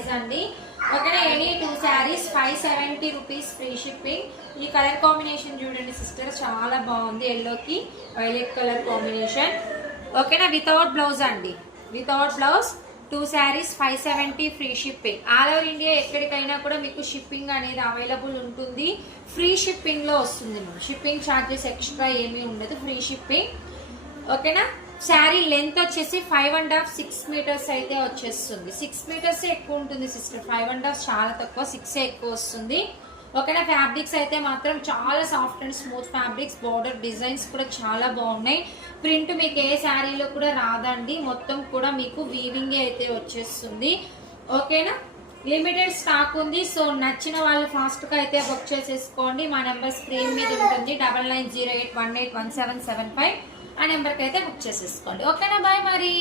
Price అండి. ఓకేనా, any 2 saris 570 rupees free shipping. ఈ కలర్ కాంబినేషన్ చూడండి సిస్టర్, చాలా బాగుంది. ఎల్లోకి వైలెట్ కలర్ కాంబినేషన్. ఓకేనా, వితౌట్ బ్లౌజ్ అండి, without blouse. 2 saris 570 free shipping. All over India ఎక్కడికైనా కూడా మీకు షిప్పింగ్ అనేది అవైలబుల్ ఉంటుంది. ఫ్రీ షిప్పింగ్ లో వస్తుంది. షిప్పింగ్ ఛార్జెస్ ఎక్స్ట్రా ఏమీ ఉండదు, ఫ్రీ షిప్పింగ్. ఓకేనా, శారీ లెంత్ వచ్చేసి 5.5 6 మీటర్స్ అయితే వచ్చేస్తుంది. 6 మీటర్స్ ఎక్కువ ఉంటుంది సిస్టర్, 5.5 చాలా తక్కువ, 6 ఎక్కువ వస్తుంది. ఓకేనా, ఫ్యాబ్రిక్స్ అయితే మాత్రం చాలా soft and smooth fabrics. Border designs కూడా చాలా బాగున్నాయి. ప్రింట్ మీకు ఏ శారీలో కూడా రాదండి, మొత్తం కూడా మీకు వీవింగ్ అయితే వచ్చేస్తుంది. ఓకేనా, లిమిటెడ్ స్టాక్ ఉంది. సో నచ్చిన వాళ్ళు ఫాస్ట్ గా అయితే బుక్ చేసేసుకోండి. మా నెంబర్ స్క్రీన్ మీద ఉంటుంది, 9908181775. ఆ నెంబర్కి అయితే బుక్ చేసేసుకోండి. ఓకేనా, బాయ్ మరి.